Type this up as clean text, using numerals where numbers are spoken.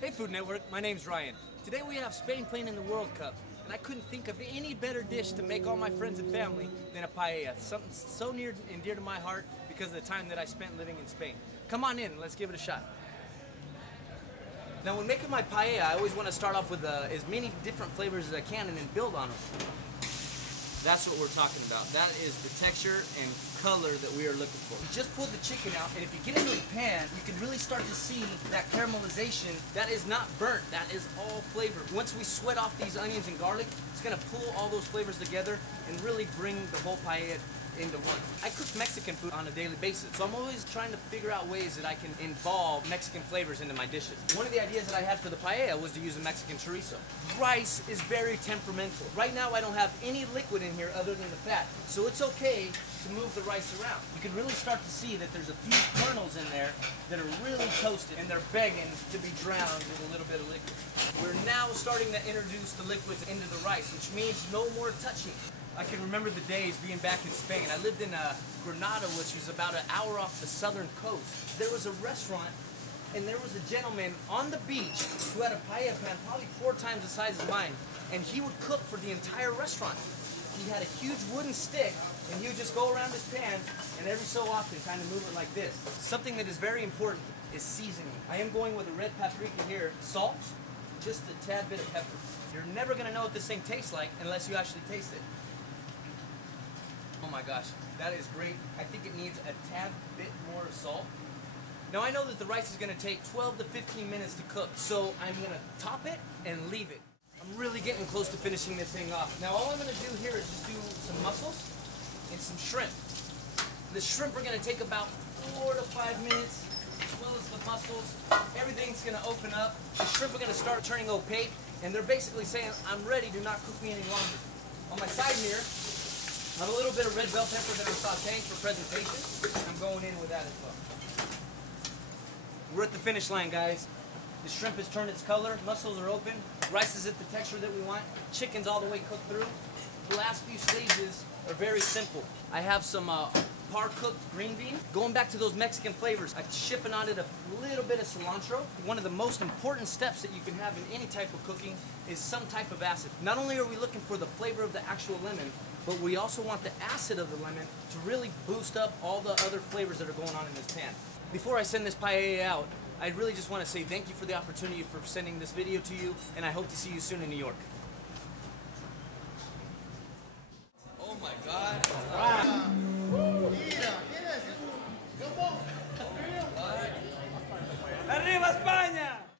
Hey Food Network, my name's Ryan. Today we have Spain playing in the World Cup, and I couldn't think of any better dish to make all my friends and family than a paella. Something so near and dear to my heart because of the time that I spent living in Spain. Come on in, let's give it a shot. Now when making my paella, I always want to start off with as many different flavors as I can and then build on them. That's what we're talking about. That is the texture and color that we are looking for. You just pull the chicken out, and if you get into the pan, you can really start to see that caramelization. That is not burnt. That is all flavor. Once we sweat off these onions and garlic, it's going to pull all those flavors together and really bring the whole paella into one. I cook Mexican food on a daily basis, so I'm always trying to figure out ways that I can involve Mexican flavors into my dishes. One of the ideas that I had for the paella was to use a Mexican chorizo. Rice is very temperamental. Right now I don't have any liquid in here other than the fat, so it's okay to move the rice around. You can really start to see that there's a few kernels in there that are really toasted and they're begging to be drowned with a little bit of liquid. We're now starting to introduce the liquids into the rice, which means no more touching. I can remember the days being back in Spain. I lived in Granada, which was about an hour off the southern coast. There was a restaurant, and there was a gentleman on the beach who had a paella pan probably 4 times the size of mine, and he would cook for the entire restaurant. He had a huge wooden stick, and he would just go around his pan, and every so often kind of move it like this. Something that is very important is seasoning. I am going with a red paprika here, salt, just a tad bit of pepper. You're never going to know what this thing tastes like unless you actually taste it. Oh my gosh, that is great. I think it needs a tad bit more of salt. Now I know that the rice is going to take 12 to 15 minutes to cook, so I'm going to top it and leave it. I'm really getting close to finishing this thing off. Now all I'm going to do here is just do some mussels and some shrimp. The shrimp are going to take about 4 to 5 minutes, as well as the mussels. Everything's going to open up. The shrimp are going to start turning opaque, and they're basically saying, I'm ready, do not cook me any longer. On my side mirror, I have a little bit of red bell pepper that I'm sauteing for presentation. I'm going in with that as well. We're at the finish line, guys. The shrimp has turned its color, mussels are open, rice is at the texture that we want, chicken's all the way cooked through. The last few stages are very simple. I have some par-cooked green bean. Going back to those Mexican flavors, I chipping on it a little bit of cilantro. One of the most important steps that you can have in any type of cooking is some type of acid. Not only are we looking for the flavor of the actual lemon, but we also want the acid of the lemon to really boost up all the other flavors that are going on in this pan. Before I send this paella out, I really just want to say thank you for the opportunity for sending this video to you, and I hope to see you soon in New York.